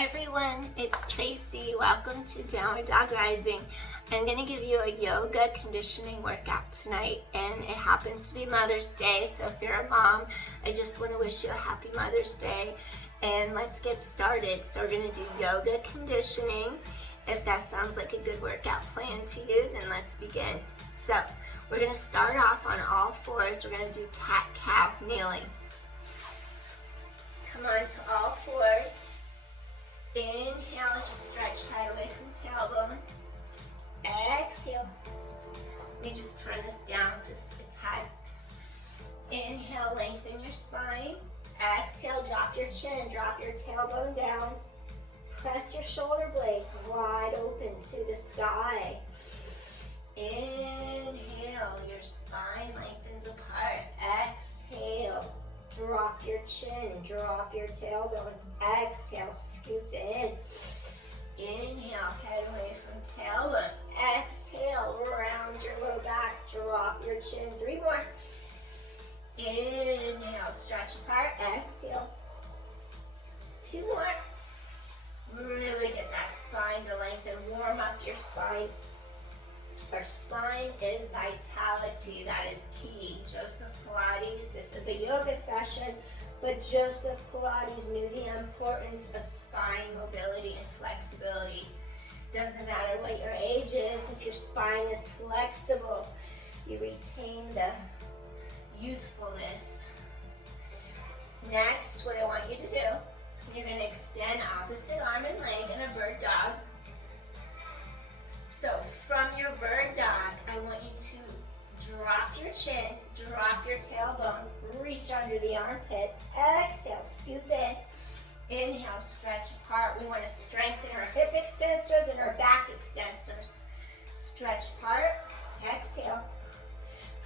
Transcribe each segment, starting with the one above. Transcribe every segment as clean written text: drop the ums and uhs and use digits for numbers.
Hi everyone, it's Traci. Welcome to Downward Dog Rising. I'm going to give you a yoga conditioning workout tonight, and it happens to be Mother's Day, so if you're a mom, I just want to wish you a happy Mother's Day, and let's get started. So we're going to do yoga conditioning. If that sounds like a good workout plan to you, then let's begin. So we're going to start off on all fours. We're going to do cat-cow kneeling. Come on to all fours. Inhale as you stretch head away from tailbone. Exhale. Let me just turn this down just a tad. Inhale, lengthen your spine. Exhale, drop your chin, drop your tailbone down. Press your shoulder blades wide open to the sky. Inhale, your spine lengthens apart. Exhale, drop your chin, drop your tailbone. Exhale, scoop in. Inhale, head away from tailbone. Exhale, round your low back, drop your chin. 3 more. Inhale, stretch apart. Exhale. 2 more. Really get that spine to lengthen. Warm up your spine. Our spine is vitality. That is key. Joseph Pilates, this is a yoga session, but Joseph Pilates knew the importance of spine mobility and flexibility. Doesn't matter what your age is, if your spine is flexible, you retain the youthfulness. Next, what I want you to do, you're going to extend opposite arm and leg in a bird dog. So from your bird dog, I want you to drop your chin, drop your tailbone, reach under the armpit, exhale, scoop in, inhale, stretch apart. We want to strengthen our hip extensors and our back extensors. Stretch apart, exhale,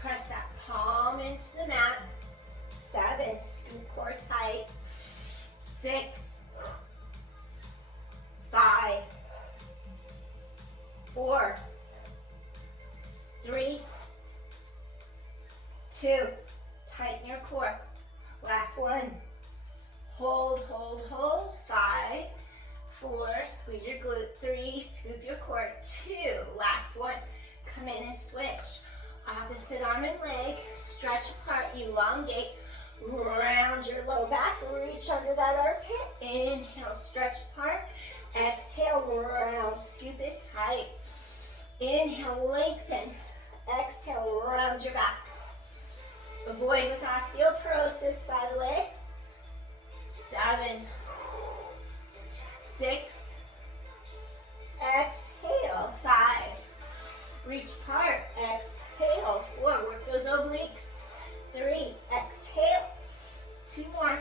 press that palm into the mat. 7, scoop core tight. 6, 5, 4, 3, 2, tighten your core. Last one. Hold, hold, hold. 5, 4, squeeze your glute. 3, scoop your core. 2, last one. Come in and switch. Opposite arm and leg, stretch apart, elongate. Round your low back, reach under that armpit. Inhale, stretch apart. Exhale, round, scoop it tight. Inhale, lengthen. Exhale, round your back. Avoid with osteoporosis, by the way. 7, 6, exhale, 5. Reach apart, exhale, 4. Work those obliques. 3, exhale. 2 more.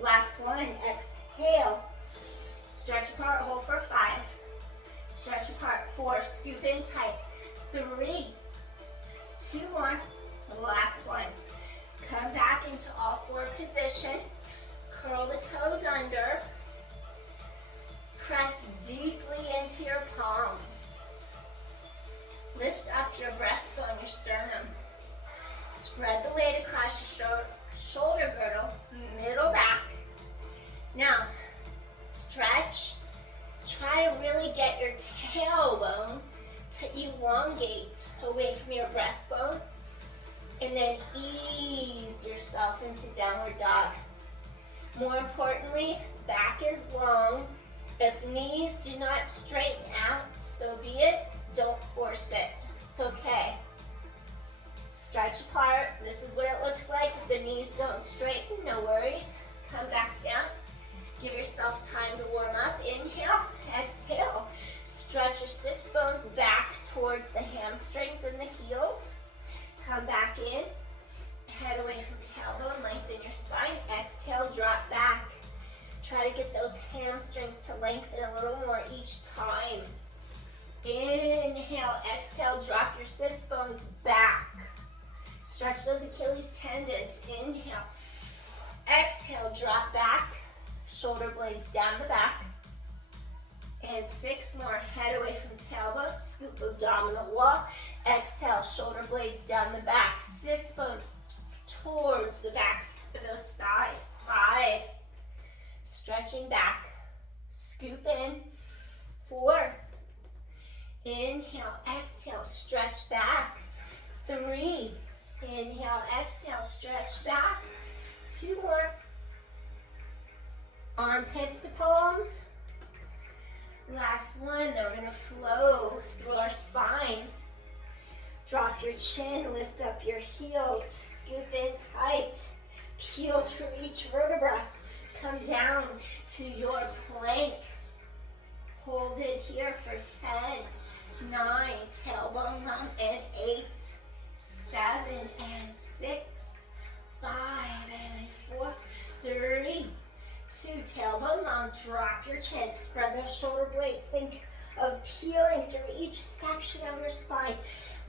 Last one, exhale. Stretch apart, hold for 5. Stretch apart, 4, scoop in tight. 3, 2 more. Last one. Come back into all 4 position. Curl the toes under. Press deeply into your palms. Lift up your breastbone, your sternum. Spread the weight across your shoulder girdle, middle back. Now, stretch. Try to really get your tailbone to elongate away from your breastbone. And then ease yourself into downward dog. More importantly, back is long. If knees do not straighten out, so be it. Don't force it. It's okay. Stretch apart. This is what it looks like. If the knees don't straighten, no worries. Come back down. Give yourself time to warm up. Inhale, exhale. Stretch your sits bones back towards the hamstrings and the heels. Come back in. Head away from tailbone. Lengthen your spine. Exhale, drop back. Try to get those hamstrings to lengthen a little more each time. Inhale, exhale, drop your sits bones back. Stretch those Achilles tendons. Inhale. Exhale, drop back. Shoulder blades down the back. And 6 more. Head away from tailbone. Scoop abdominal wall. Exhale, shoulder blades down the back. Sits bones towards the backs of those thighs. 5, stretching back. Scoop in. 4. Inhale, exhale, stretch back. 3. Inhale, exhale, stretch back. 2 more. Armpits to palms. Last one, then we're gonna flow through our spine. Drop your chin, lift up your heels, scoop in tight. Peel through each vertebra. Come down to your plank. Hold it here for 10, 9, tailbone lump, and 8, 7, and 6, 5, and 4, 3, 2, tailbone long, drop your chin, spread those shoulder blades. Think of peeling through each section of your spine.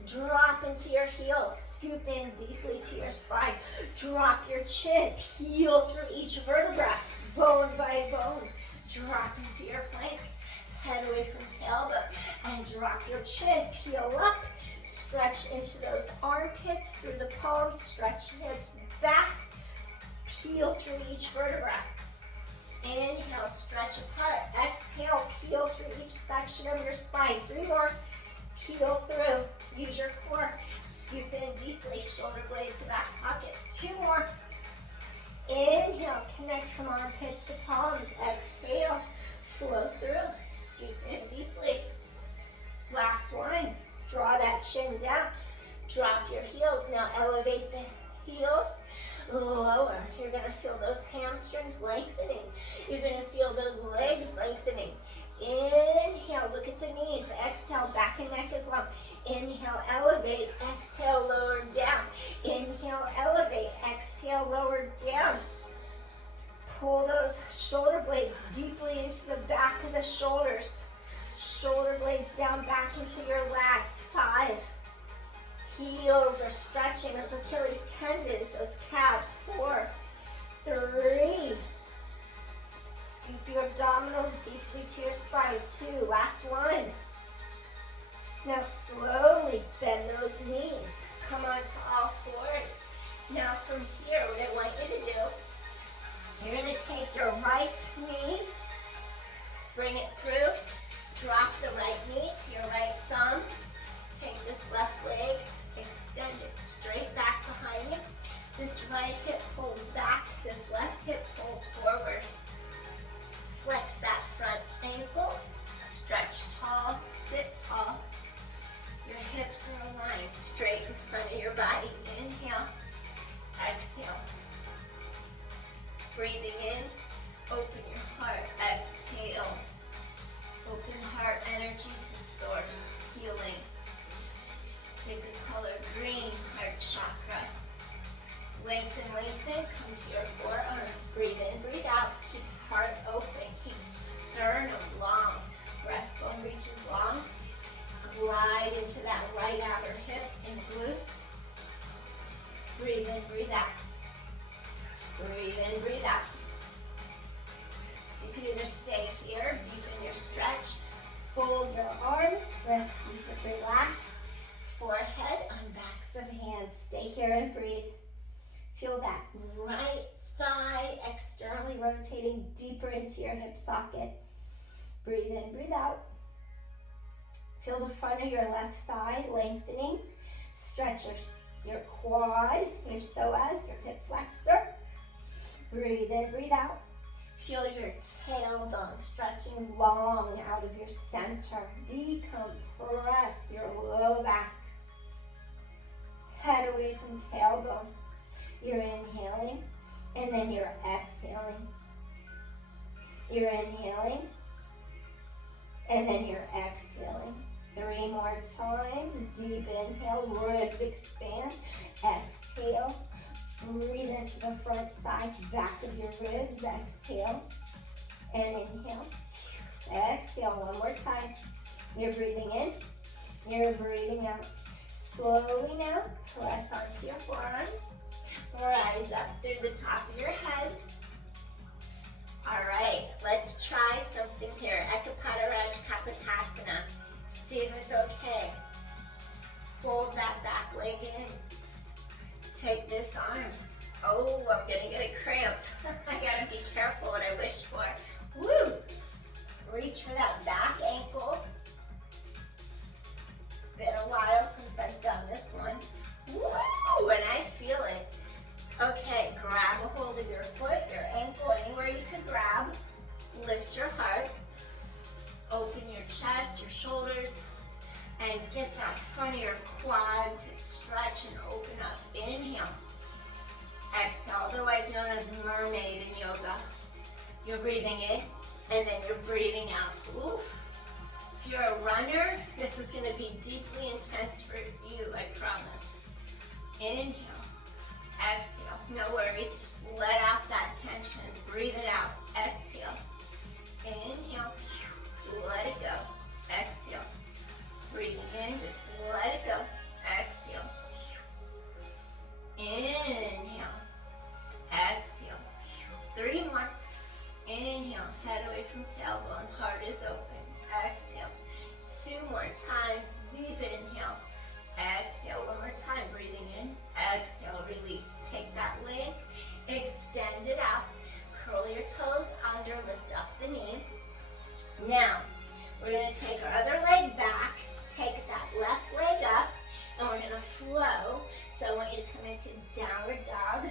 Drop into your heels, scoop in deeply to your spine. Drop your chin, peel through each vertebra, bone by bone. Drop into your plank, head away from tailbone, and drop your chin, peel up. Stretch into those armpits through the palms, stretch hips back, peel through each vertebra. Inhale, stretch apart. Exhale, peel through each section of your spine. 3 more. Peel through. Use your core. Scoop in deeply. Shoulder blades to back pockets. 2 more. Inhale, connect from armpits to palms. Exhale, flow through. Scoop in deeply. Last one. Draw that chin down. Drop your heels. Now elevate the heels. Lower. You're going to feel those hamstrings lengthening. You're going to feel those legs lengthening. Inhale, look at the knees. Exhale, back and neck is long. Inhale, elevate. Exhale, lower down. Inhale, elevate. Exhale, lower down. Pull those shoulder blades deeply into the back of the shoulders. Shoulder blades down back into your lats. 5. Heels are stretching, those Achilles tendons, those calves. 4, 3. Scoop your abdominals deeply to your spine. 2, last one. Now slowly bend those knees. Come onto all fours. Now from here, what I want you to do, you're gonna take your right knee, bring it through, drop the right knee to your right thumb, take this left leg, extend it straight back behind you. This right hip pulls back, this left hip pulls forward. Flex that front ankle, stretch tall, sit tall. Your hips are aligned straight in front of your body. Inhale, exhale. Breathing in, open your heart, exhale. Open heart energy to source, healing. Take the color green, heart chakra. Lengthen, lengthen, come to your forearms. Breathe in, breathe out. Keep heart open, keep sternum long. Breastbone reaches long. Glide into that right outer hip and glute. Breathe in, breathe out. Breathe in, breathe out. You can either stay here, deepen your stretch, fold your arms, rest, relax. Forehead on backs of hands. Stay here and breathe. Feel that right thigh externally rotating deeper into your hip socket. Breathe in, breathe out. Feel the front of your left thigh lengthening. Stretch your quad, your psoas, your hip flexor. Breathe in, breathe out. Feel your tailbone stretching long out of your center. Decompress your low back. Head away from tailbone. You're inhaling, and then you're exhaling. You're inhaling, and then you're exhaling. 3 more times. Deep inhale, ribs expand. Exhale. Breathe into the front sides, back of your ribs. Exhale, and inhale. Exhale, 1 more time. You're breathing in, you're breathing out. Slowly now, press onto your forearms. Rise up through the top of your head. All right, let's try something here. Ekapada Rajkapotasana. See if it's okay. Fold that back leg in. Take this arm. Oh, I'm gonna get a cramp. I gotta be careful what I wish for. mermaid in yoga. You're breathing in, and then you're breathing out. Oof. If you're a runner, this is gonna be deeply intense for you, I promise. Inhale, exhale, no worries, just let out that tension, breathe it out, exhale. Inhale, let it go, exhale. Breathing in, just let it go, exhale. Inhale, exhale. 3 more. Inhale, head away from tailbone, heart is open. Exhale. 2 more times, deep inhale. Exhale, 1 more time, breathing in. Exhale, release. Take that leg, extend it out. Curl your toes under, lift up the knee. Now, we're gonna take our other leg back, take that left leg up, and we're gonna flow. So I want you to come into downward dog.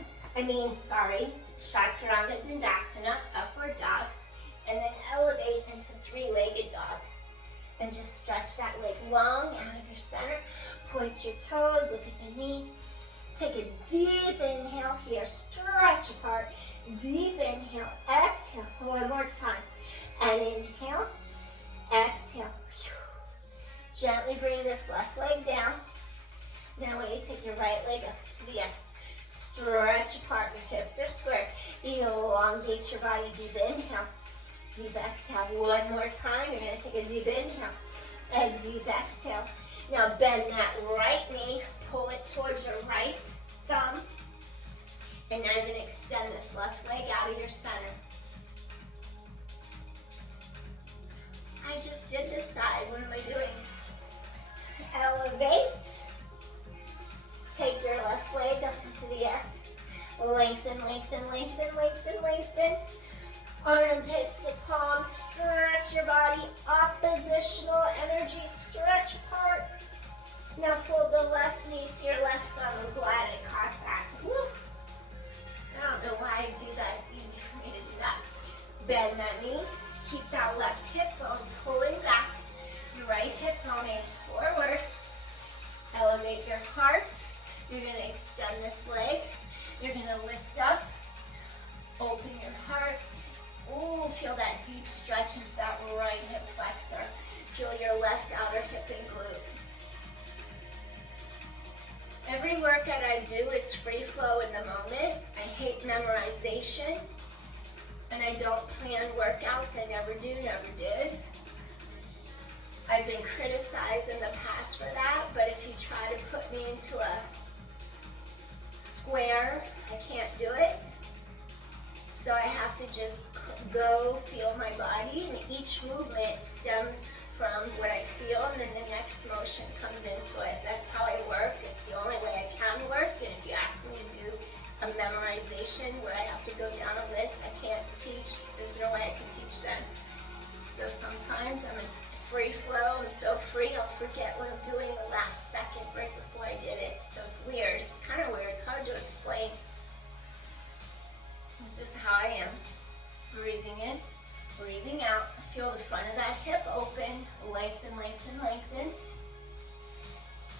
Chaturanga Dandasana, upward dog, and then elevate into 3-legged dog. And just stretch that leg long out of your center. Point your toes, look at the knee. Take a deep inhale here, stretch apart. Deep inhale, exhale, 1 more time. And inhale, exhale. Gently bring this left leg down. Now when you take your right leg up to the end, stretch apart, your hips are square. Elongate your body, deep inhale. Deep exhale, 1 more time. You're gonna take a deep inhale and deep exhale. Now bend that right knee, pull it towards your right thumb. And now you're gonna extend this left leg out of your center. I just did this side, what am I doing? Elevate. Take your left leg up into the air. Lengthen, lengthen, lengthen, lengthen, lengthen. Armpits to palms, stretch your body. Oppositional energy, stretch apart. Now fold the left knee to your left thumb. I'm glad I caught that. Woo. I don't know why I do that, it's easy for me to do that. Bend that knee, keep that left hip bone pulling back. Your right hip bone aims forward. Elevate your heart. You're gonna extend this leg. You're gonna lift up, open your heart. Ooh, feel that deep stretch into that right hip flexor. Feel your left outer hip and glute. Every workout I do is free flow in the moment. I hate memorization, and I don't plan workouts. I never do, never did. I've been criticized in the past for that, but if you try to put me into a square, I can't do it. So I have to just go feel my body, and each movement stems from what I feel, and then the next motion comes into it. That's how I work. It's the only way I can work, and if you ask me to do a memorization where I have to go down a list, I can't teach. There's no way I can teach them. So sometimes I'm in free flow. I'm so free, I'll forget what I'm doing the last second right before I did it. So it's weird. It's kind of weird. It's hard to explain. It's just how I am. Breathing in, breathing out. Feel the front of that hip open. Lengthen, lengthen, lengthen.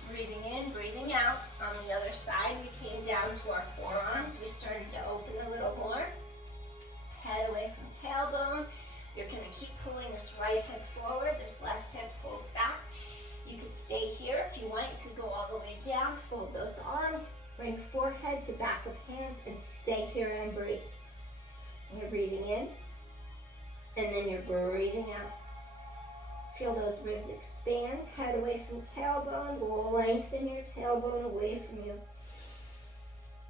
Breathing in, breathing out. On the other side, we came down to our forearms. We started to open a little more. Head away from tailbone. You're going to keep pulling this right hip forward. This left hip pulls back. You can stay here if you want. You can go all the way down. Fold those arms. Bring forehead to back of hands and stay here and breathe. And you're breathing in. And then you're breathing out. Feel those ribs expand. Head away from tailbone. Lengthen your tailbone away from you.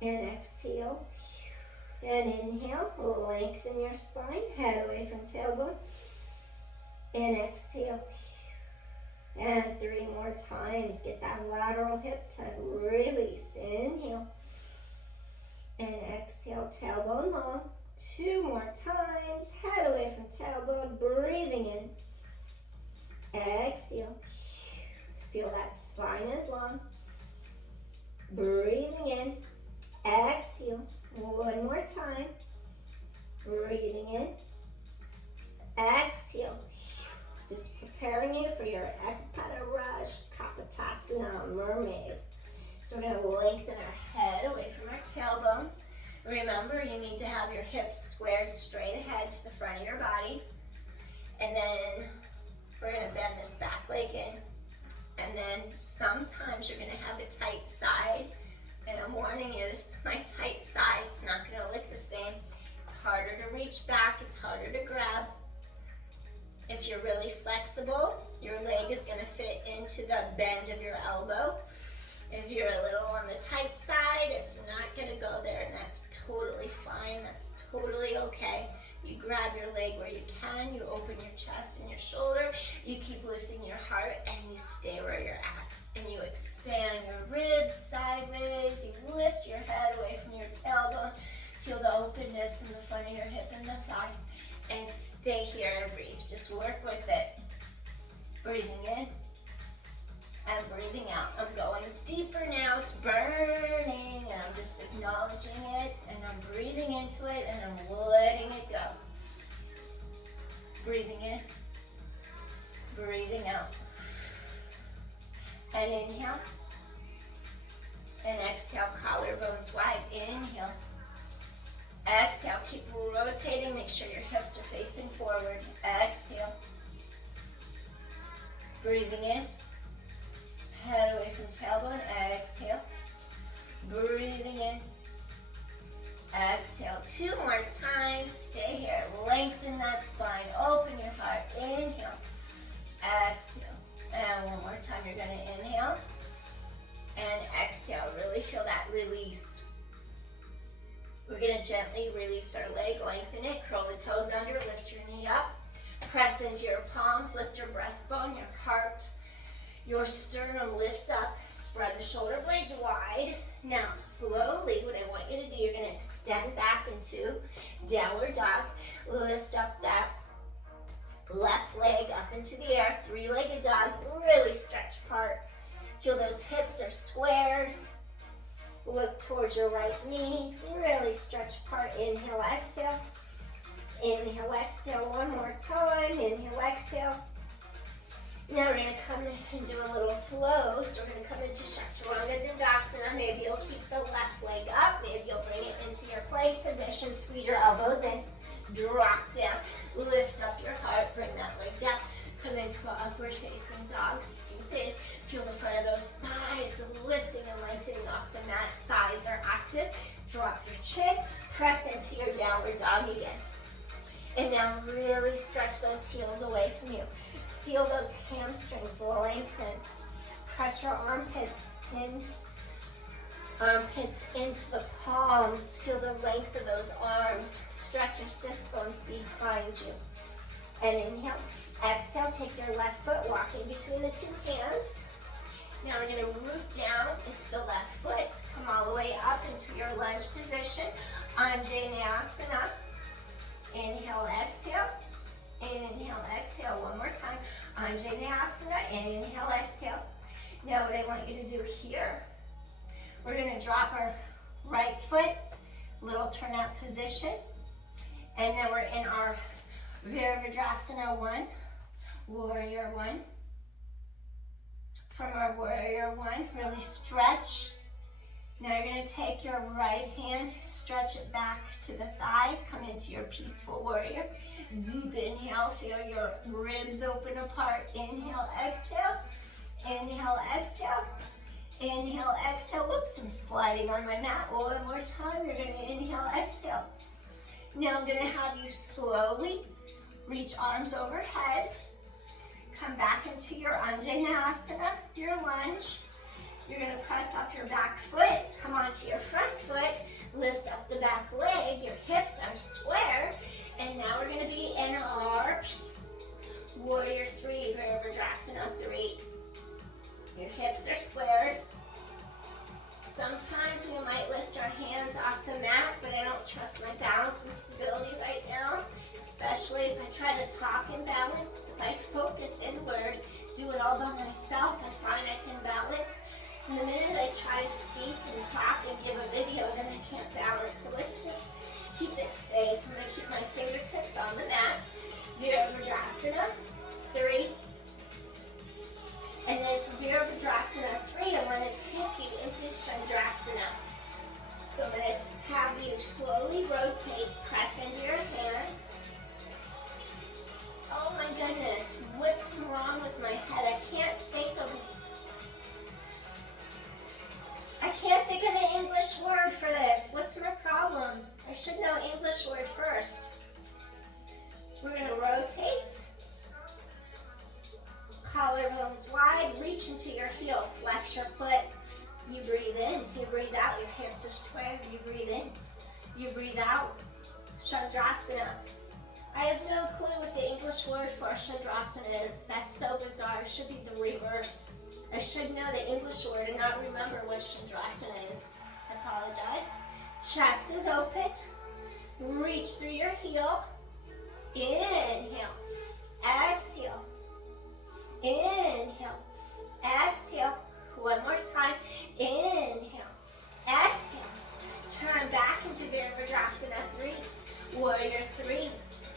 And exhale. And inhale. Lengthen your spine. Head away from tailbone. And exhale. And 3 more times. Get that lateral hip tuck. Release. Inhale. And exhale. Tailbone long. 2 more times. Head away from tailbone. Breathing in. Exhale. Feel that spine is long. Breathing in. Exhale. 1 more time. Breathing in. Exhale. Just preparing you for your Ekpada Raj Kapotasana Mermaid. So we're going to lengthen our head away from our tailbone. Remember, you need to have your hips squared straight ahead to the front of your body. And then we're gonna bend this back leg in. And then sometimes you're gonna have a tight side. And I'm warning you, this is my tight side. It's not gonna look the same. It's harder to reach back, it's harder to grab. If you're really flexible, your leg is gonna fit into the bend of your elbow. If you're a little on the tight side, it's not gonna go there, and that's totally fine, that's totally okay. You grab your leg where you can, you open your chest and your shoulder, you keep lifting your heart, and you stay where you're at. And you expand your ribs sideways, you lift your head away from your tailbone, feel the openness in the front of your hip and the thigh, and stay here and breathe. Just work with it. Breathing in and breathing out. I'm going deeper now, it's burning, and I'm just acknowledging it, and I'm breathing into it, and I'm letting it go. Breathing in, breathing out. And inhale, and exhale, collarbones wide. Inhale, exhale, keep rotating, make sure your hips are facing forward. Exhale, breathing in, head away from tailbone. Exhale, breathing in, exhale. 2 more times, stay here, lengthen that spine, open your heart. Inhale, exhale. And one more time, you're gonna inhale and exhale. Really feel that release. We're gonna gently release our leg, lengthen it, curl the toes under, lift your knee up, press into your palms, lift your breastbone, your heart, your sternum lifts up, spread the shoulder blades wide. Now, slowly, what I want you to do, you're gonna extend back into downward dog, lift up that left leg up into the air, 3-legged dog, really stretch apart. Feel those hips are squared. Look towards your right knee, really stretch apart. Inhale, exhale. Inhale, exhale, one more time. Inhale, exhale. Now we're gonna come and do a little flow. So we're gonna come into Chaturanga Dandasana. Maybe you'll keep the left leg up. Maybe you'll bring it into your plank position. Squeeze your elbows in. Drop down, lift up your heart, bring that leg down, come into an upward facing dog, scoop in, feel the front of those thighs lifting and lengthening off the mat, thighs are active, drop your chin, press into your downward dog again. And now really stretch those heels away from you. Feel those hamstrings lengthen, press your armpits in. Armpits into the palms, feel the length of those arms, stretch your sits bones behind you. And inhale, exhale, take your left foot, walk in between the 2 hands. Now we're gonna move down into the left foot, come all the way up into your lunge position, Anjaneyasana. Inhale, exhale, inhale, exhale, one more time, Anjaneyasana, inhale, exhale. Now what I want you to do here, we're gonna drop our right foot, little turnout position, and then we're in our Virabhadrasana 1, Warrior 1. From our Warrior 1, really stretch. Now you're gonna take your right hand, stretch it back to the thigh, come into your Peaceful Warrior. Deep inhale, feel your ribs open apart. Inhale, exhale, inhale, exhale. Inhale, exhale. Whoops, I'm sliding on my mat. One more time. You're going to inhale, exhale. Now I'm going to have you slowly reach arms overhead. Come back into your Anjaneyasana, your lunge. You're going to press up your back foot. Come onto your front foot. Lift up the back leg. Your hips are square. And now we're going to be in our Warrior 3, Virabhadrasana 3. Your hips are squared. Sometimes we might lift our hands off the mat, but I don't trust my balance and stability right now, especially if I try to talk in balance. If I focus inward, do it all by myself, I find I can balance. And the minute I try to speak and talk and give a video, then I can't balance. So let's just keep it safe. I'm gonna keep my fingertips on the mat. Virabhadrasana 3. And then from Virabhadrasana 3, I'm going to take you into Chandrasana. So I'm going to have you slowly rotate, press into your hands. Oh my goodness, what's wrong with my head? I can't think of the English word for this. What's my problem? I should know English word first. We're gonna rotate. Collarbones wide, reach into your heel, flex your foot. You breathe in, you breathe out, your hips are square. You breathe in, you breathe out. Chandrasana. I have no clue what the English word for Chandrasana is. That's so bizarre. It should be the reverse. I should know the English word and not remember what Chandrasana is. I apologize. Chest is open. Reach through your heel. Inhale. Exhale. Inhale. Exhale. One more time. Inhale. Exhale. Turn back into Virabhadrasana 3. Warrior 3.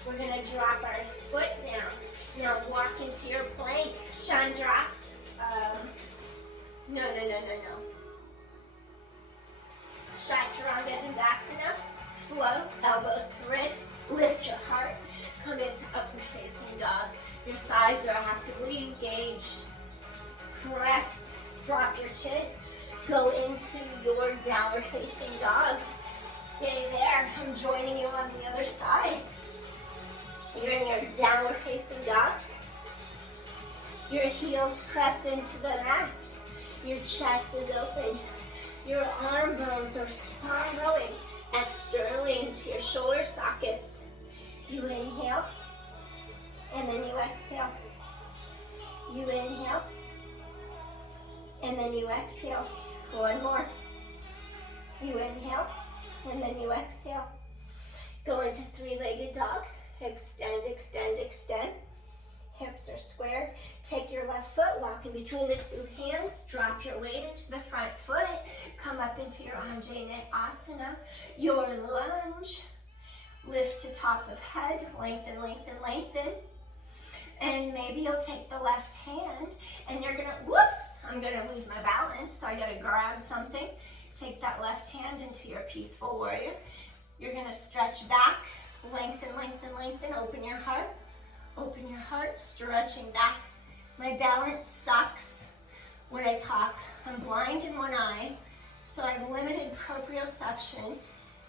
We're going to drop our foot down. Now walk into your plank. Chandrasana. No. Chaturanga Dandasana. Flow. Elbows to wrist. Lift your heart. Come into upward facing dog. Your thighs are actively engaged. Press. Drop your chin. Go into your downward facing dog. Stay there. I'm joining you on the other side. You're in your downward facing dog. Your heels press into the mat. Your chest is open. Your arm bones are spiraling externally into your shoulder sockets. You inhale, and then you exhale. You inhale, and then you exhale. One more. You inhale, and then you exhale. Go into three-legged dog. Extend, extend, extend. Hips are square. Take your left foot, walk in between the two hands. Drop your weight into the front foot. Come up into your Anjaneyasana. Your lunge. Lift to top of head. Lengthen, lengthen, lengthen. And maybe you'll take the left hand and you're gonna, whoops, I'm gonna lose my balance, so I gotta grab something. Take that left hand into your peaceful warrior. You're gonna stretch back. Lengthen, lengthen, lengthen. Open your heart. Open your heart. Stretching back. My balance sucks when I talk. I'm blind in one eye, so I have limited proprioception.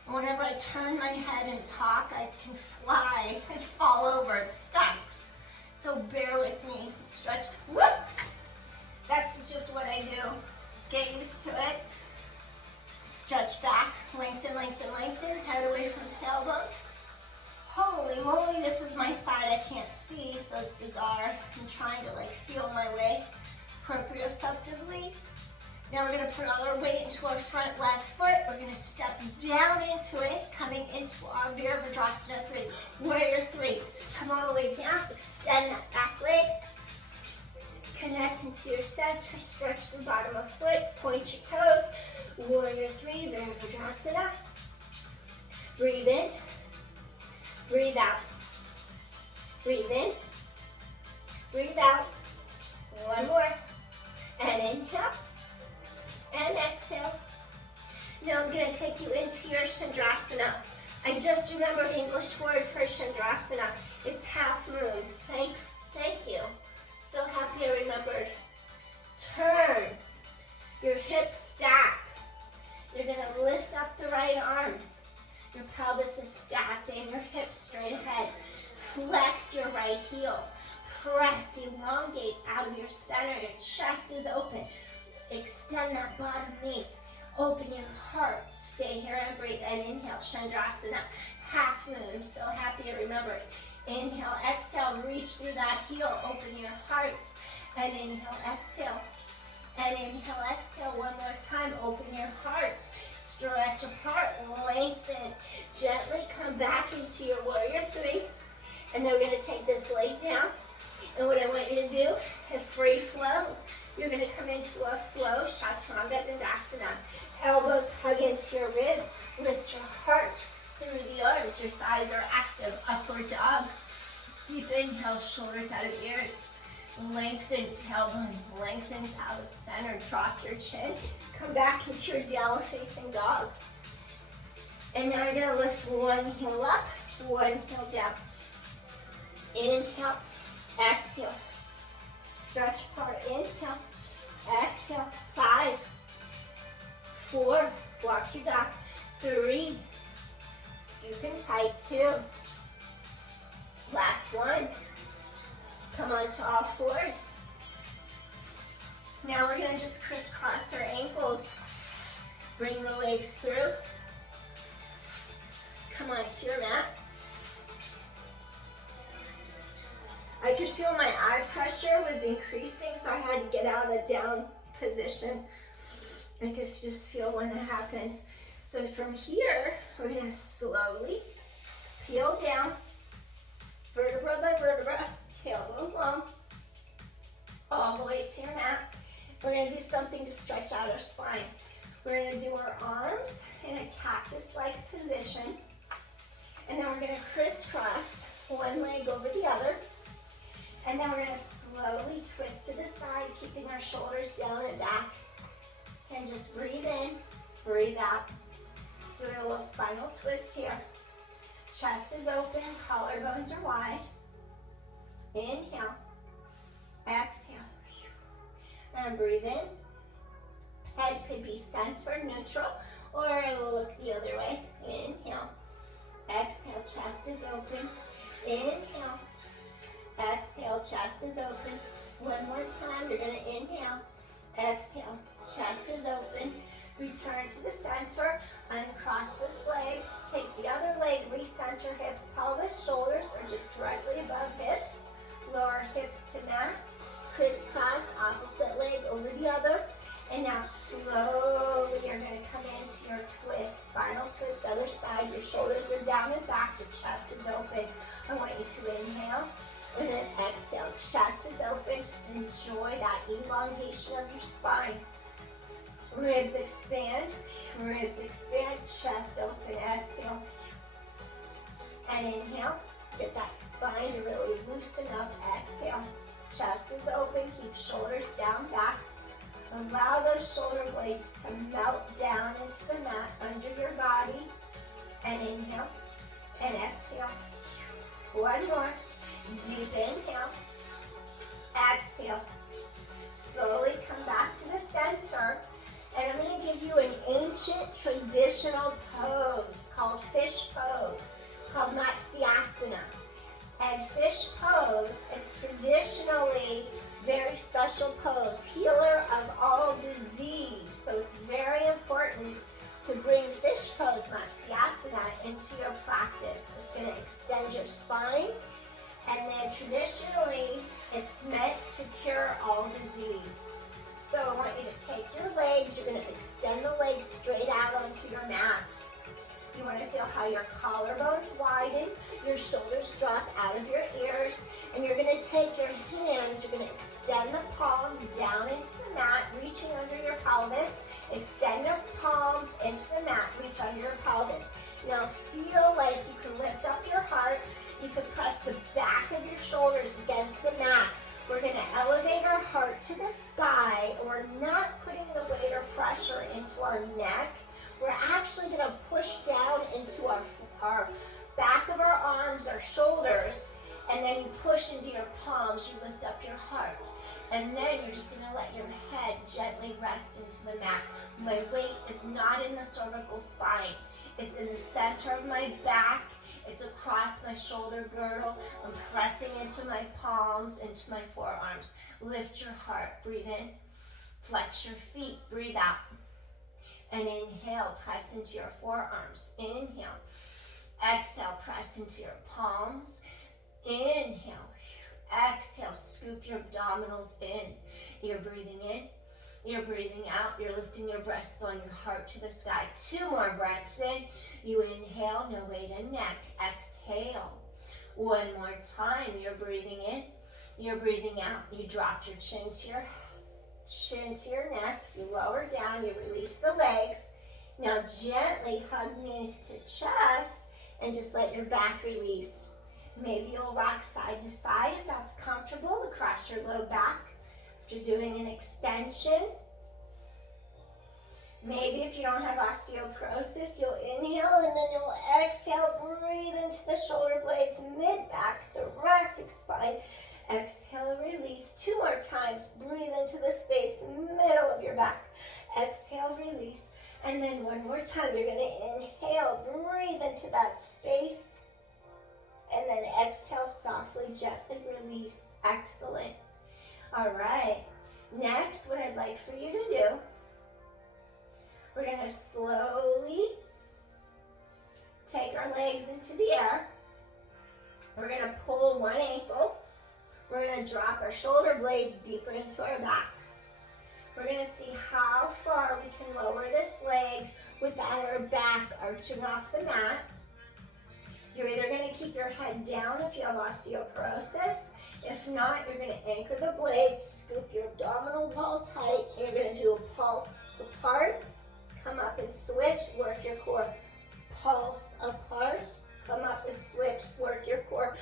And whenever I turn my head and talk, I can fly and fall over. It sucks. So bear with me. Stretch. Whoop! That's just what I do. Get used to it. Stretch back. Lengthen, lengthen, lengthen. Head away from tailbone. Holy moly, this is my side I can't see, so it's bizarre. I'm trying to feel my way proprioceptively. Now we're gonna put all our weight into our front left foot. We're gonna step down into it, coming into our Virabhadrasana 3. Warrior 3. Come all the way down, extend that back leg. Connect into your center, stretch the bottom of foot, point your toes. Warrior 3, Virabhadrasana. Breathe in. Breathe out. Breathe in. Breathe out. One more. And inhale. And exhale. Now I'm going to take you into your Chandrasana. I just remembered the English word for Chandrasana. It's half moon. Thank you. So happy I remembered. Turn. Your hips stack. You're going to lift up the right arm. Your pelvis is stacked and your hips straight ahead. Flex your right heel. Press, elongate out of your center. Your chest is open. Extend that bottom knee. Open your heart. Stay here and breathe. And inhale, Chandrasana. Half moon. So happy I remembered. Inhale, exhale. Reach through that heel. Open your heart. And inhale, exhale. And inhale, exhale. One more time. Open your heart. Stretch apart, lengthen. Gently come back into your warrior 3. And then we're going to take this leg down. And what I want you to do, a free flow. You're going to come into a flow, Chaturanga Dandasana. Elbows hug into your ribs. Lift your heart through the arms. Your thighs are active. Upward dog. Deep inhale, shoulders out of ears. Lengthen tailbone, lengthen out of center, drop your chin. Come back into your downward facing dog. And now you're gonna lift one heel up, one heel down. Inhale, exhale. Stretch part, inhale, exhale. 5, 4, walk your dog. 3, scoop in tight. 2, last one. Come on to all fours. Now we're gonna just crisscross our ankles. Bring the legs through. Come on to your mat. I could feel my eye pressure was increasing, so I had to get out of the down position. I could just feel when it happens. So from here, we're gonna slowly peel down, vertebra by vertebra, tailbone long, all the way to your mat. We're gonna do something to stretch out our spine. We're gonna do our arms in a cactus-like position, and then we're gonna crisscross one leg over the other, and then we're gonna slowly twist to the side, keeping our shoulders down and back, and just breathe in, breathe out. Doing a little spinal twist here. Chest is open, collarbones are wide. Inhale, exhale, and breathe in. Head could be centered, neutral, or it will look the other way. Inhale, exhale, chest is open. Inhale, exhale, chest is open. One more time, you're gonna inhale, exhale, chest is open. Return to the center, uncross this leg, take the other leg, recenter hips, pelvis, shoulders are just directly above hips. Lower hips to mat, crisscross, opposite leg over the other. And now slowly you're gonna come into your twist, spinal twist, other side. Your shoulders are down and back, your chest is open. I want you to inhale and then exhale. Chest is open, just enjoy that elongation of your spine. Ribs expand, chest open, exhale. And inhale, get that spine to really loosen up, exhale. Chest is open, keep shoulders down, back. Allow those shoulder blades to melt down into the mat under your body. And inhale, and exhale. One more, deep inhale, exhale. Slowly come back to the center. And I'm going to give you an ancient traditional pose called fish pose, called Matsyasana. And fish pose is traditionally very special pose, healer of all disease. So it's very important to bring fish pose, Matsyasana, into your practice. It's going to extend your spine. And then traditionally, it's meant to cure all disease. So I want you to take your legs, you're going to extend the legs straight out onto your mat. You want to feel how your collarbones widen, your shoulders drop out of your ears, and you're going to take your hands, you're going to extend the palms down into the mat, reaching under your pelvis. Extend your palms into the mat, reach under your pelvis. Now feel like you can lift up your heart, you can press the back of your shoulders against the mat. We're going to elevate our heart to the sky. We're not putting the weight or pressure into our neck. We're actually going to push down into our back of our arms, our shoulders, and then you push into your palms, you lift up your heart. And then you're just going to let your head gently rest into the mat. My weight is not in the cervical spine. It's in the center of my back. It's across my shoulder girdle. I'm pressing into my palms, into my forearms. Lift your heart, breathe in. Flex your feet, breathe out. And inhale, press into your forearms. Inhale. Exhale, press into your palms. Inhale. Exhale, scoop your abdominals in. You're breathing in. You're breathing out. You're lifting your breastbone, your heart to the sky. 2 more breaths in. You inhale, no weight in neck. Exhale. 1 more time. You're breathing in. You're breathing out. You drop your chin to your neck. You lower down. You release the legs. Now gently hug knees to chest and just let your back release. Maybe you'll rock side to side if that's comfortable across your low back. After doing an extension, Maybe if you don't have osteoporosis, you'll inhale and then you'll exhale, breathe into the shoulder blades, mid-back, thoracic spine. Exhale, release. 2 more times. Breathe into the space, middle of your back. Exhale, release. And then 1 more time. You're going to inhale, breathe into that space. And then exhale, softly, gently release. Excellent. All right. Next, what I'd like for you to do, we're going to slowly take our legs into the air. We're going to pull one ankle. We're going to drop our shoulder blades deeper into our back. We're going to see how far we can lower this leg without our back arching off the mat. You're either going to keep your head down if you have osteoporosis. If not, you're going to anchor the blades, scoop your abdominal wall tight, and you're going to do a pulse apart. Come up and switch, work your core. Pulse apart, come up and switch, work your core.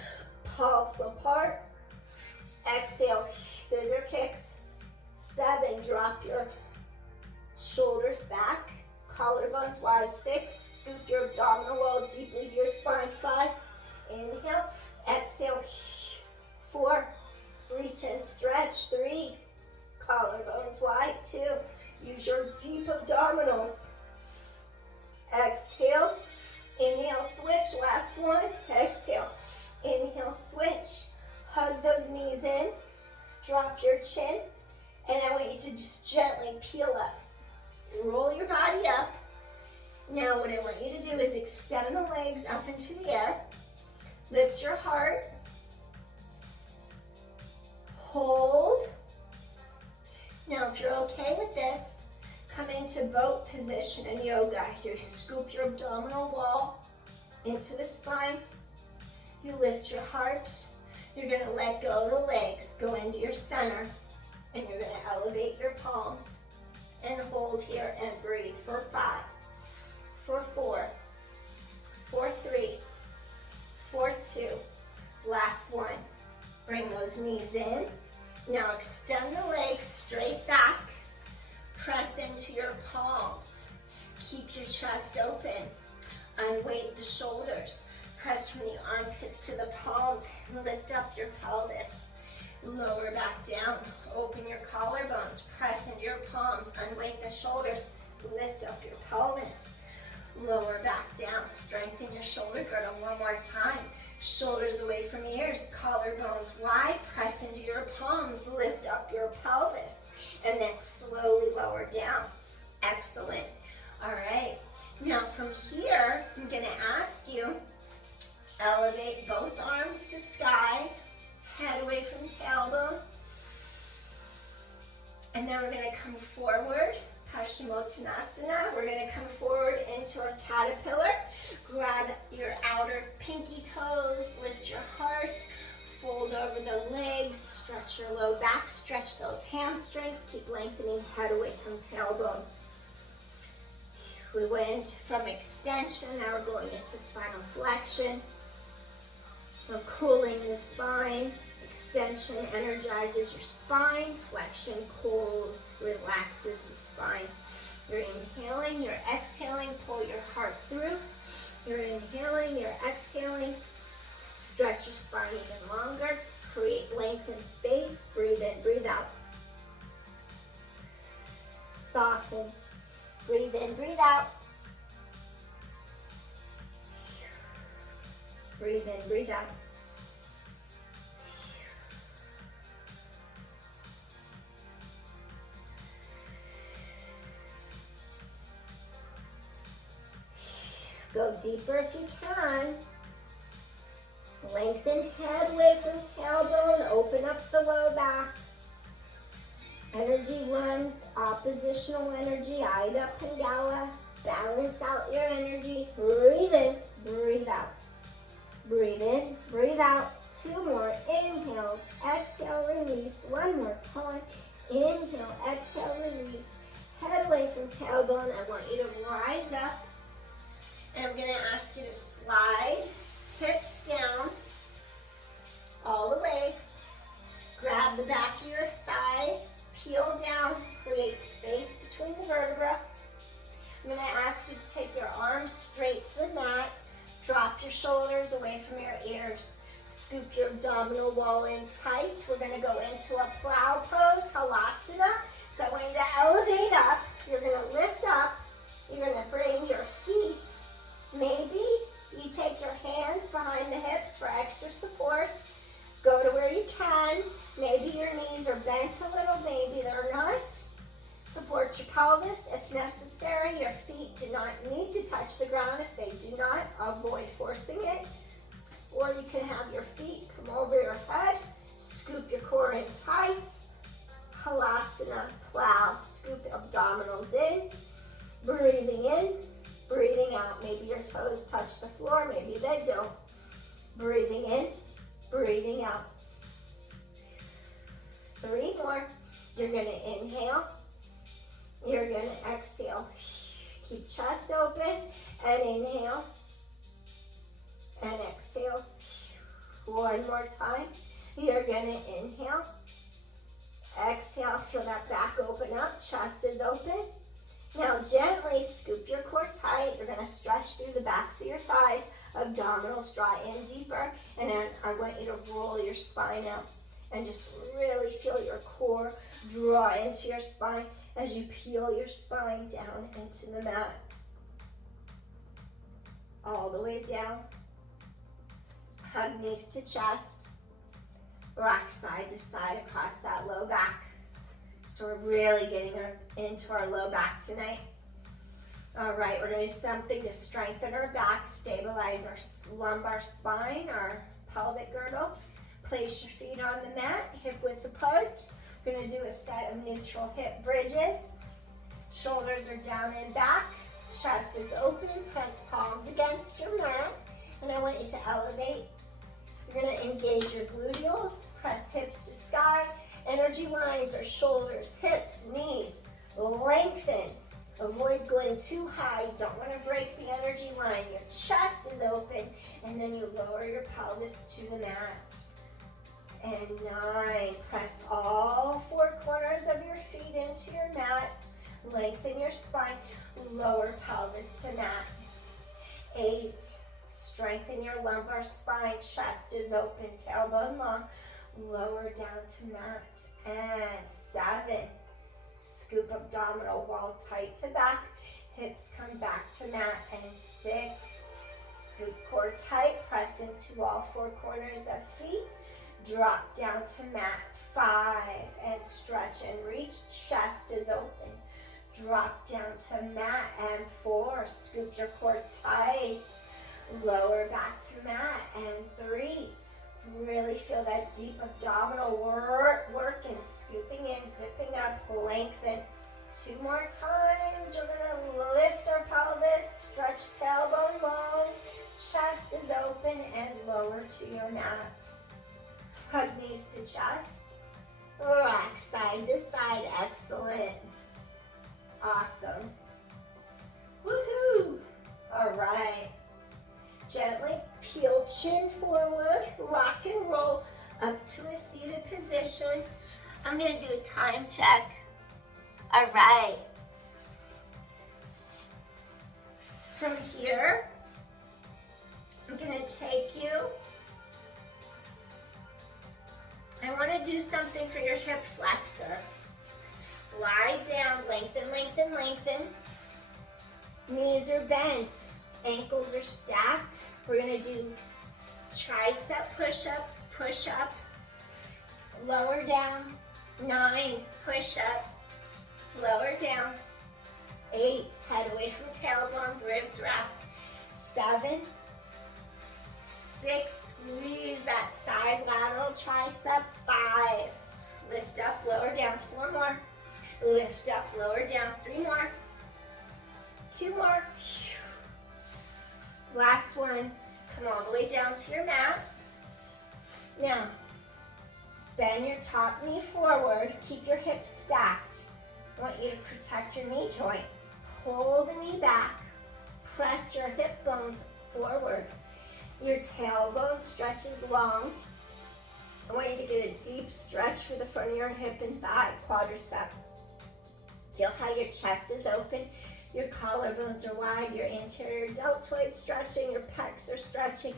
Pulse apart. Exhale, scissor kicks. 7, drop your shoulders back. Collarbones wide. 6, scoop your abdominal wall deeply to your spine. 5, inhale. Exhale. 4, reach and stretch. 3, collarbones wide. 2, use your deep abdominals. Exhale. Inhale, switch. Last one. Exhale. Inhale, switch. Hug those knees in. Drop your chin. And I want you to just gently peel up. Roll your body up. Now what I want you to do is extend the legs up into the air. Lift your heart. Hold. Now if you're okay with this, come into boat position in yoga. You scoop your abdominal wall into the spine. You lift your heart. You're going to let go of the legs, go into your center, and you're going to elevate your palms and hold here and breathe for 5, for 4, for 3, for 2. Last one. Bring those knees in. Now extend the legs straight back. Press into your palms. Keep your chest open. Unweight the shoulders. Press from the armpits to the palms and lift up your pelvis. Lower back down. Open your collarbones. Press into your palms. Unweight the shoulders. Lift up your pelvis. Lower back down. Strengthen your shoulder girdle one more time. Shoulders away from ears. Collarbones wide. Press into your palms. Lift up your pelvis. And then slowly lower down. Excellent. All right. Now from here, I'm going to ask you, elevate both arms to sky, head away from tailbone. And then we're going to come forward, Paschimottanasana. We're going to come forward into our caterpillar. Grab your outer pinky toes, lift your heart, fold over the legs, stretch your low back, stretch those hamstrings, keep lengthening head away from tailbone. We went from extension, now we're going into spinal flexion. We're cooling the spine. Extension energizes your spine. Flexion cools, relaxes the spine. You're inhaling, you're exhaling, pull your heart through. You're inhaling, you're exhaling. Stretch your spine even longer. Create length and space. Breathe in, breathe out. Soften. Breathe in, breathe out. Breathe in, breathe out. Go deeper if you can. Lengthen head away from tailbone. Open up the low back. Energy runs, oppositional energy, Ida Pingala. Balance out your energy. Breathe in, breathe out. Breathe in, breathe out. 2 more inhales. Exhale, release. 1 more time. Inhale, exhale, release. Head away from tailbone. I want you to rise up. And I'm going to ask you to slide hips down all the way. Grab the back of your thighs. Peel down, create space between the vertebrae. from your ears. Scoop your abdominal wall in tight. We're going to go into a plow pose, halasana. So I'm going to elevate up. You're going to lift up. You're going to bring your feet. Maybe you take your hands behind the hips for extra support. Go to where you can. Maybe your knees are bent a little, maybe they're not. Support your pelvis if necessary. Your feet do not need to touch the ground. If they do not, avoid forcing it. Or you can have your feet come over your head. Scoop your core in tight. Halasana, plow, scoop the abdominals in. Breathing in, breathing out. Maybe your toes touch the floor, maybe they don't. Breathing in, breathing out. 3 more. You're going to inhale. You're going to exhale. Keep chest open and inhale and exhale. 1 more time. You're going to inhale. Exhale. Feel that back open up. Chest is open. Now gently scoop your core tight. You're going to stretch through the backs of your thighs. Abdominals draw in deeper. And then I want you to roll your spine out. And just really feel your core draw into your spine as you peel your spine down into the mat. All the way down. Hug knees to chest. Rock side to side across that low back. So we're really getting into our low back tonight. All right, we're going to do something to strengthen our back, stabilize our lumbar spine, our pelvic girdle. Place your feet on the mat, hip width apart. We're going to do a set of neutral hip bridges. Shoulders are down and back. Chest is open. Press palms against your mat. And I want you to elevate. You're going to engage your gluteals. Press hips to sky. Energy lines are shoulders, hips, knees. Lengthen. Avoid going too high. You don't want to break the energy line. Your chest is open. And then you lower your pelvis to the mat. And 9, press all 4 corners of your feet into your mat. Lengthen your spine, lower pelvis to mat. 8, strengthen your lumbar spine, chest is open, tailbone long, lower down to mat. And 7, scoop abdominal wall tight to back, hips come back to mat. And 6, scoop core tight, press into all 4 corners of feet. Drop down to mat. 5, and stretch and reach, chest is open. Drop down to mat. And 4, scoop your core tight, lower back to mat. And 3, really feel that deep abdominal work and scooping in, zipping up, lengthen. 2 more times. We're going to lift our pelvis, stretch tailbone long, chest is open, and lower to your mat. Hug knees to chest. Rock side to side. Excellent. Awesome. Woohoo! All right. Gently peel chin forward. Rock and roll up to a seated position. I'm going to do a time check. All right. From here, I'm going to take you. I want to do something for your hip flexor. Slide down, lengthen, lengthen, lengthen. Knees are bent, ankles are stacked. We're going to do tricep push-ups, push up, lower down. 9, push up, lower down. 8, head away from tailbone, ribs wrap. 7, 6, squeeze that side lateral tricep. 5, lift up, lower down. 4 more, lift up, lower down. 3 more, 2 more. Last one, come all the way down to your mat. Now, bend your top knee forward, keep your hips stacked. I want you to protect your knee joint. Pull the knee back, press your hip bones forward. Your tailbone stretches long. I want you to get a deep stretch for the front of your hip and thigh, quadricep. Feel how your chest is open, your collarbones are wide, your anterior deltoid stretching, your pecs are stretching.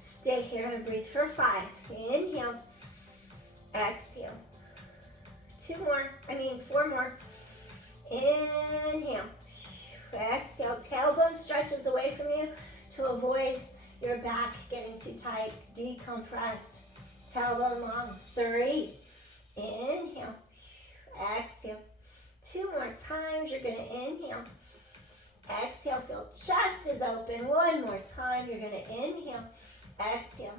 Stay here and breathe for 5. Inhale. Exhale. 4 more. Inhale. Exhale. Tailbone stretches away from you to avoid your back getting too tight. Decompress. Tailbone long. 3. Inhale. Exhale. 2 more times. You're going to inhale. Exhale. Feel chest is open. 1 more time. You're going to inhale. Exhale.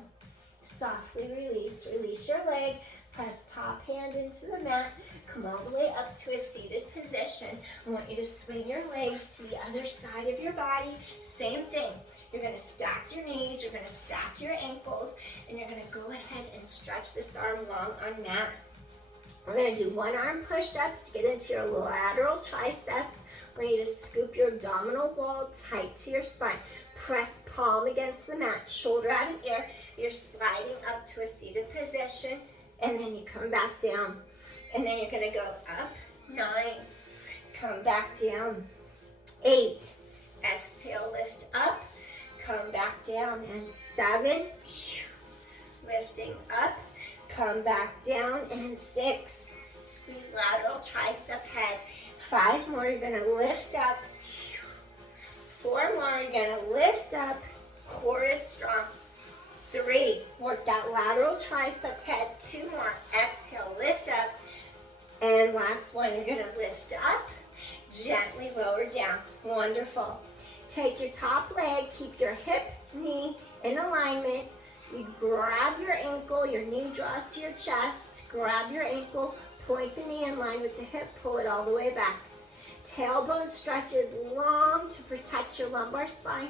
Softly release. Release your leg. Press top hand into the mat. Come all the way up to a seated position. I want you to swing your legs to the other side of your body. Same thing. You're going to stack your knees. You're going to stack your ankles. And you're going to go ahead and stretch this arm long on mat. We're going to do 1 arm push-ups to get into your lateral triceps. I want you to scoop your abdominal wall tight to your spine. Press palm against the mat, shoulder out of ear. You're sliding up to a seated position, and then you come back down. And then you're going to go up, 9, come back down, 8. Exhale, lift up, come back down, and 7. Lifting up, come back down, and 6. Squeeze lateral tricep head. 5 more, you're going to lift up. 4 more, you're going to lift up. Core is strong. 3, work that lateral tricep head. 2 more, exhale, lift up. And last one, you're going to lift up, gently lower down. Wonderful. Take your top leg, keep your hip, knee in alignment. You grab your ankle, your knee draws to your chest. Grab your ankle, point the knee in line with the hip, pull it all the way back. Tailbone stretches long to protect your lumbar spine.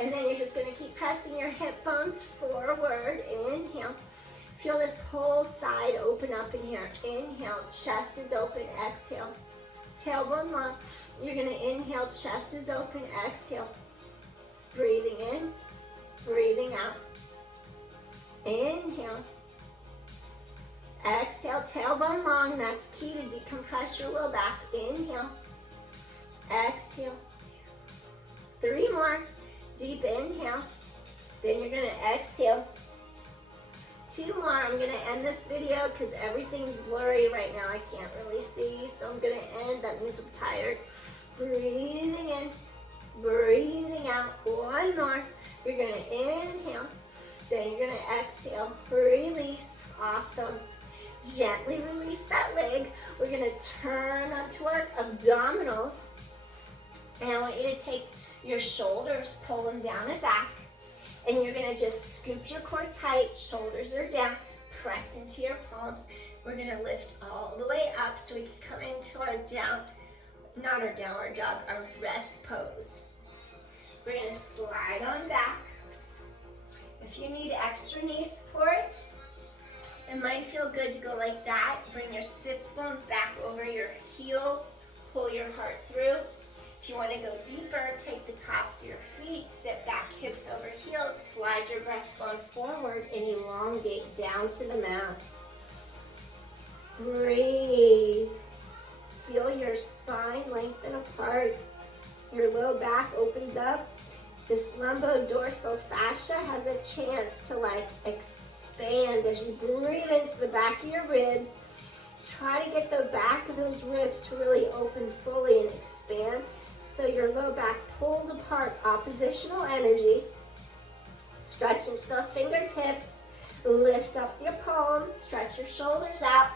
And then you're just going to keep pressing your hip bones forward. Inhale. Feel this whole side open up in here. Inhale, chest is open, exhale. Tailbone long. You're going to inhale, chest is open, exhale. Breathing in, breathing out. Inhale. Exhale, tailbone long. That's key to decompress your low back. Inhale. Exhale. 3 more. Deep inhale. Then you're going to exhale. 2 more. I'm going to end this video because everything's blurry right now. I can't really see, so I'm going to end. That means I'm tired. Breathing in, breathing out. 1 more. You're going to inhale. Then you're going to exhale. Release. Awesome. Gently release that leg. We're going to turn onto our abdominals. And I want you to take your shoulders, pull them down and back. And you're going to just scoop your core tight. Shoulders are down. Press into your palms. We're going to lift all the way up so we can come into our down, not our downward dog, our rest pose. We're going to slide on back. If you need extra knee support, it might feel good to go like that. Bring your sits bones back over your heels. Pull your heart through. If you want to go deeper, take the tops of your feet, sit back, hips over heels, slide your breastbone forward, and elongate down to the mat. Breathe. Feel your spine lengthen apart. Your low back opens up. This lumbodorsal fascia has a chance to expand as you breathe into the back of your ribs. Try to get the back of those ribs to really open fully and expand. So your low back pulls apart oppositional energy. Stretch into the fingertips. Lift up your palms. Stretch your shoulders out.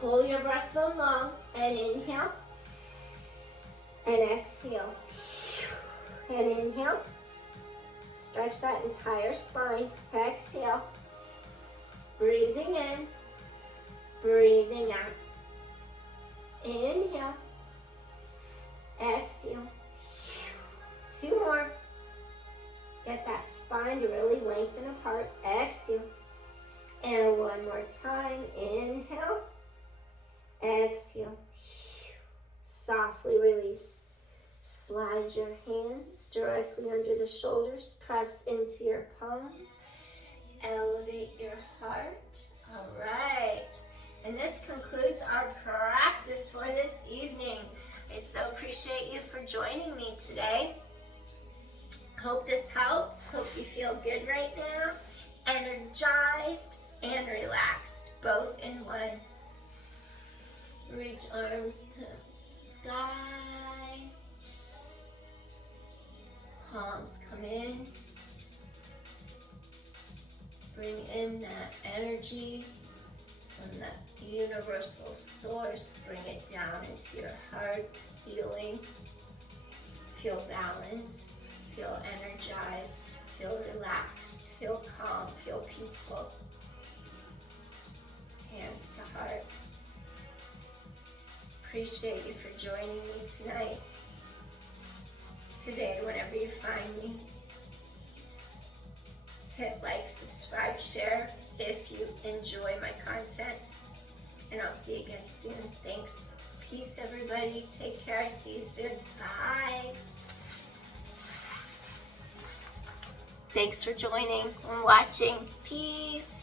Pull your breastbone long. And inhale. And exhale. And inhale. Stretch that entire spine. Exhale. Breathing in. Breathing out. Inhale. Exhale. 2 more. Get that spine to really lengthen apart. Exhale. And 1 more time. Inhale. Exhale. Softly release. Slide your hands directly under the shoulders. Press into your palms. Elevate your heart. All right. And this concludes our practice for this evening. I so appreciate you for joining me today. Hope this helped. Hope you feel good right now. energized and relaxed, both in one. Reach arms to sky. Palms come in. Bring in that energy from that universal source. Bring it down into your heart, healing. Feel balanced, feel energized, feel relaxed, feel calm, feel peaceful. Hands to heart. Appreciate you for joining me tonight, today, whenever you find me. Hit like, subscribe, share if you enjoy my content, and I'll see you again soon. Thanks. Peace, everybody. Take care. See you soon. Bye. Thanks for joining and watching. Peace.